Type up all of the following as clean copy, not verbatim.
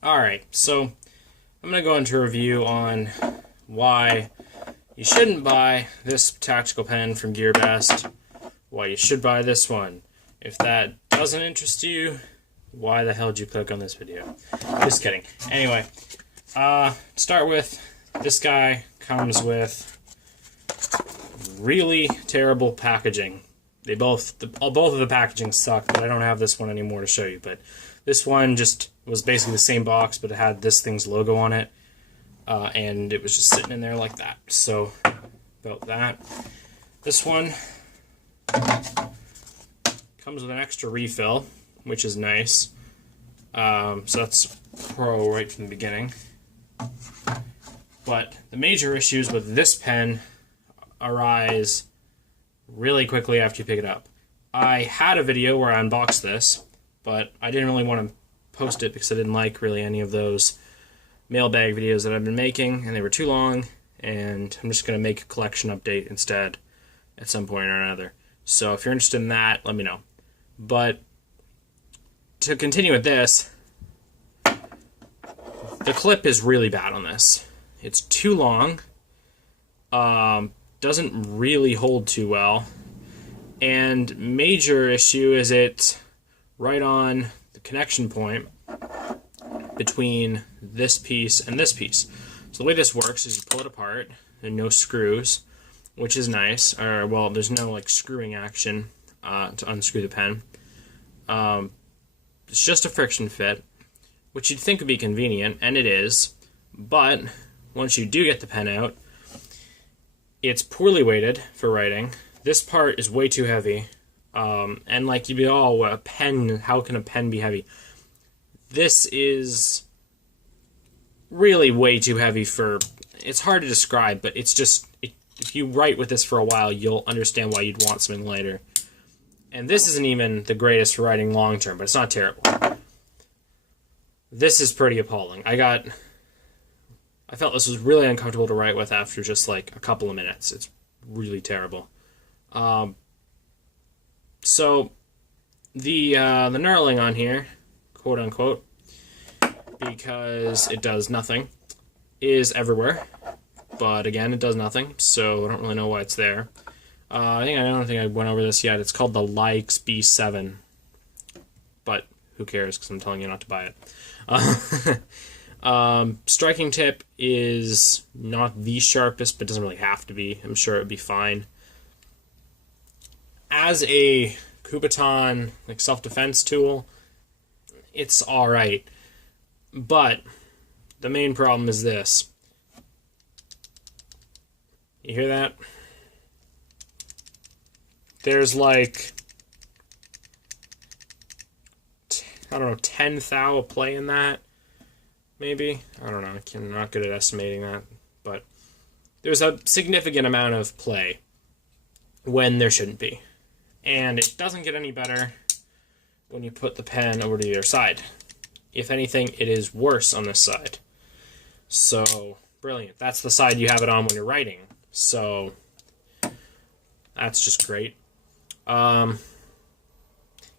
Alright, so I'm going to go into a review on why you shouldn't buy this tactical pen from GearBest, why you should buy this one. If that doesn't interest you, why the hell did you click on this video? Just kidding. Anyway, start with, this guy comes with really terrible packaging. Both of the packaging suck, but I don't have this one anymore to show you. But this one just was basically the same box, but it had this thing's logo on it, and it was just sitting in there like that. So, about that. This one comes with an extra refill, which is nice. So that's pro right from the beginning. But the major issues with this pen arise really quickly after you pick it up. I had a video where I unboxed this, but I didn't really want to post it because I didn't like really any of those mailbag videos that I've been making, and they were too long, and I'm just going to make a collection update instead at some point or another. So if you're interested in that, let me know. But to continue with this, the clip is really bad on this. It's too long, doesn't really hold too well, and major issue is it's right on the connection point between this piece and this piece. So the way this works is you pull it apart, and no screws, which is nice. Or, well, there's no like screwing action to unscrew the pen. It's just a friction fit, which you'd think would be convenient, and it is. But once you do get the pen out, it's poorly weighted for writing. This part is way too heavy. And like you'd be, oh, a pen, how can a pen be heavy? This is really way too heavy for, it's hard to describe, but it's just, if you write with this for a while, you'll understand why you'd want something lighter. And this isn't even the greatest for writing long term, but it's not terrible. This is pretty appalling. I felt this was really uncomfortable to write with after just like a couple of minutes. It's really terrible. So the knurling on here, quote unquote, because it does nothing, is everywhere. But again, it does nothing, so I don't really know why it's there. I don't think I went over this yet. It's called the LAIX B7, but who cares? Because I'm telling you not to buy it. Striking tip is not the sharpest, but doesn't really have to be. I'm sure it would be fine. As a Kubotan like self-defense tool, it's alright. But the main problem is this. You hear that? There's like, I don't know, 10 thou of play in that. Maybe? I don't know. I'm not good at estimating that. But there's a significant amount of play when there shouldn't be. And it doesn't get any better when you put the pen over to the other side. If anything, it is worse on this side. So, brilliant. That's the side you have it on when you're writing. So, that's just great.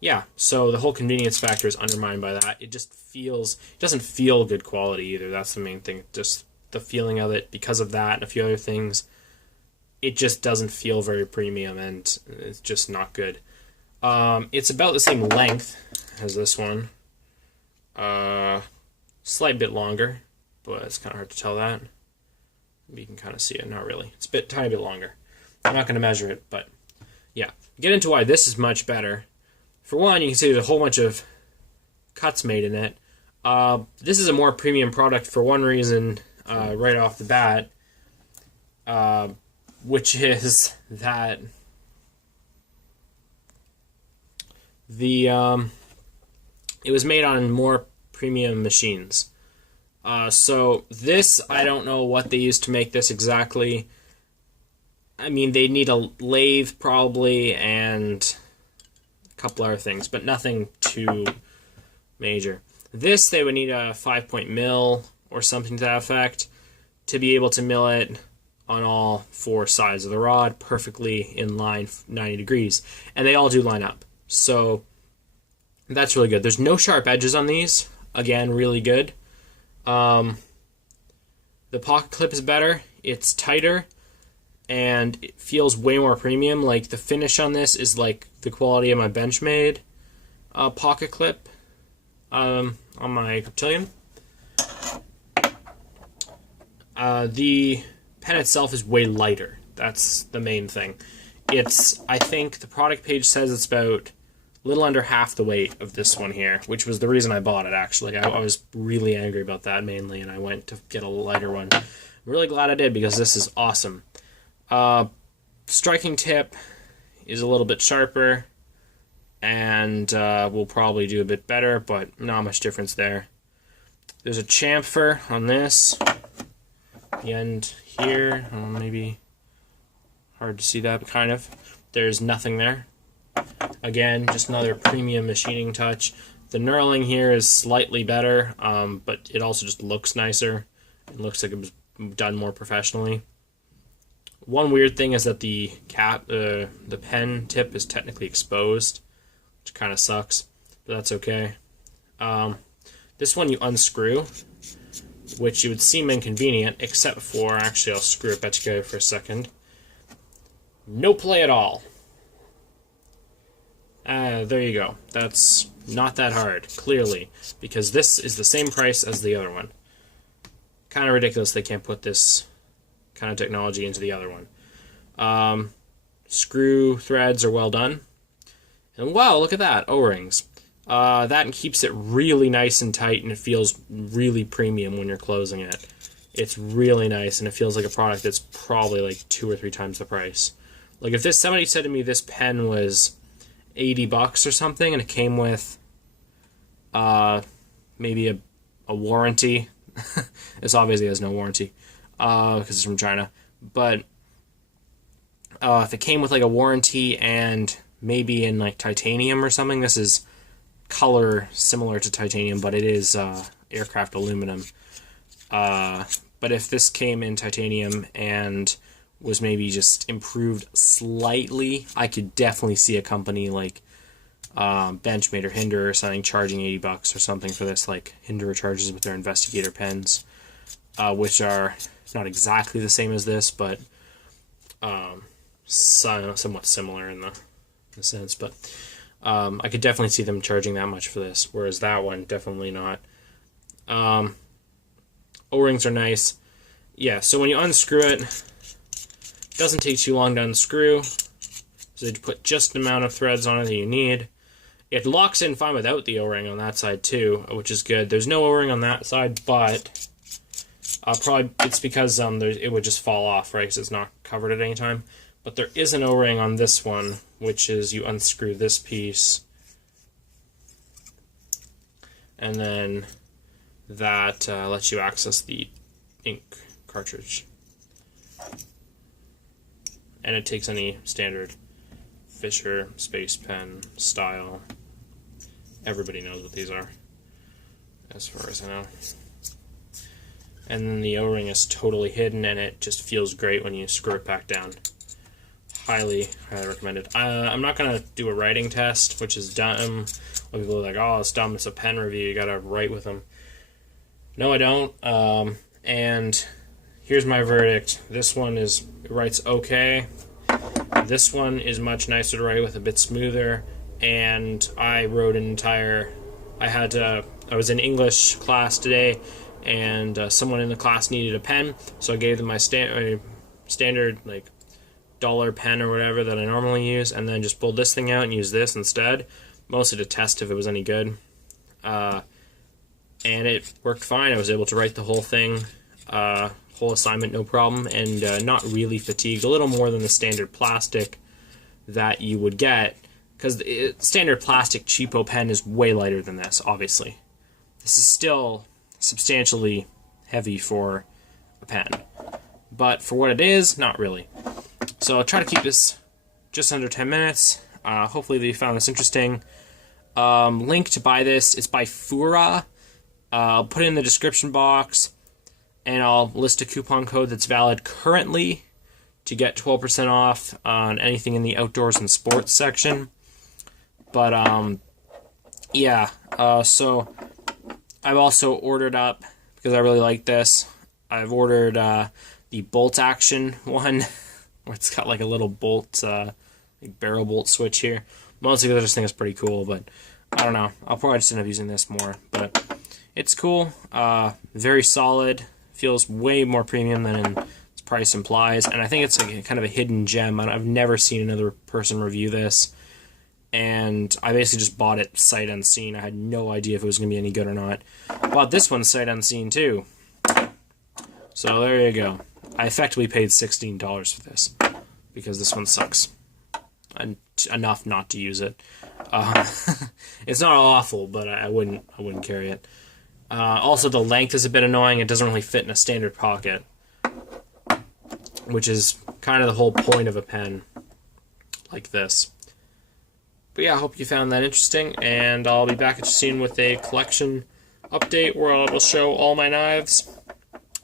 Yeah, so the whole convenience factor is undermined by that. It doesn't feel good quality either. That's the main thing. Just the feeling of it, because of that and a few other things, it just doesn't feel very premium, and it's just not good. It's about the same length as this one. Slight bit longer, but it's kind of hard to tell that. Maybe you can kind of see it. Not really. It's a tiny bit longer. I'm not going to measure it, but yeah. Get into why this is much better. For one, you can see there's a whole bunch of cuts made in it. This is a more premium product for one reason, right off the bat, which is that it was made on more premium machines. So this, I don't know what they used to make this exactly. I mean, they need a lathe probably, and couple other things, but nothing too major. This, they would need a 5-point mill or something to that effect to be able to mill it on all four sides of the rod perfectly in line 90 degrees, and they all do line up. So that's really good. There's no sharp edges on these. Again, really good. The pocket clip is better. It's tighter, and it feels way more premium. Like, the finish on this is like the quality of my Benchmade pocket clip on my Reptilian. The pen itself is way lighter. That's the main thing. I think the product page says it's about a little under half the weight of this one here, which was the reason I bought it, actually. I was really angry about that, mainly, and I went to get a lighter one. I'm really glad I did, because this is awesome. Striking tip is a little bit sharper, and will probably do a bit better, but not much difference there. There's a chamfer on this. The end here, maybe hard to see that, but kind of. There's nothing there. Again, just another premium machining touch. The knurling here is slightly better, but it also just looks nicer. It looks like it was done more professionally. One weird thing is that the pen tip is technically exposed, which kind of sucks, but that's okay. This one you unscrew, which you would seem inconvenient, except for, actually I'll screw it back together for a second. No play at all. There you go. That's not that hard, clearly, because this is the same price as the other one. Kind of ridiculous they can't put this kind of technology into the other one. Screw threads are well done. And wow, look at that, O-rings. That keeps it really nice and tight, and it feels really premium when you're closing it. It's really nice, and it feels like a product that's probably like 2 or 3 times the price. Like, if somebody said to me this pen was $80 or something, and it came with maybe a warranty. This obviously has no warranty because it's from China. But if it came with like a warranty and maybe in like titanium or something, this is color similar to titanium, but it is aircraft aluminum. But if this came in titanium and was maybe just improved slightly, I could definitely see a company like Benchmade or Hinder or something charging $80 or something for this, like Hinder charges with their Investigator pens, which are not exactly the same as this, but somewhat similar in the sense. But I could definitely see them charging that much for this, whereas that one, definitely not. O-rings are nice. Yeah, so when you unscrew it, doesn't take too long to unscrew, so you put just the amount of threads on it that you need. It locks in fine without the O-ring on that side too, which is good. There's no O-ring on that side, but probably it's because it would just fall off, right, because it's not covered at any time. But there is an O-ring on this one, which is you unscrew this piece, and then that lets you access the ink cartridge. And it takes any standard Fisher space pen style. Everybody knows what these are, as far as I know. And then the O-ring is totally hidden, and it just feels great when you screw it back down. Highly, highly recommended. I'm not going to do a writing test, which is dumb. People are like, oh, it's dumb, it's a pen review, you got to write with them. No, I don't. And here's my verdict. This one writes okay. This one is much nicer to write with, a bit smoother. And I wrote I was in English class today, and someone in the class needed a pen, so I gave them my standard like dollar pen or whatever that I normally use, and then just pulled this thing out and used this instead, mostly to test if it was any good. And it worked fine. I was able to write the whole thing, whole assignment, no problem, and not really fatigued. A little more than the standard plastic that you would get, because the standard plastic cheapo pen is way lighter than this, obviously. This is still substantially heavy for a pen, but for what it is, not really. So I'll try to keep this just under 10 minutes. Hopefully you found this interesting. Link to buy this, it's by FURA. I'll put it in the description box, and I'll list a coupon code that's valid currently to get 12% off on anything in the outdoors and sports section. But yeah, so I've also ordered up, because because I really like this. I've ordered the bolt action one, where it's got like a little bolt, like barrel bolt switch here. Mostly because I just think it's pretty cool, but I don't know. I'll probably just end up using this more, but it's cool. Very solid. Feels way more premium than its price implies, and I think it's like kind of a hidden gem. I've never seen another person review this, and I basically just bought it sight unseen. I had no idea if it was going to be any good or not. Bought this one sight unseen too. So there you go. I effectively paid $16 for this because this one sucks enough not to use it. It's not awful, but I wouldn't carry it. Also, the length is a bit annoying. It doesn't really fit in a standard pocket, which is kind of the whole point of a pen like this. But yeah, I hope you found that interesting, and I'll be back at you soon with a collection update where I will show all my knives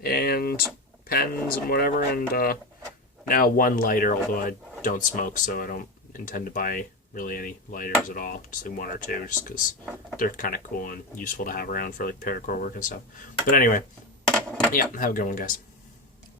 and pens and whatever, and now one lighter, although I don't smoke, so I don't intend to buy really any lighters at all, just like one or two, just because they're kind of cool and useful to have around for like paracord work and stuff. But anyway, yeah, have a good one, guys.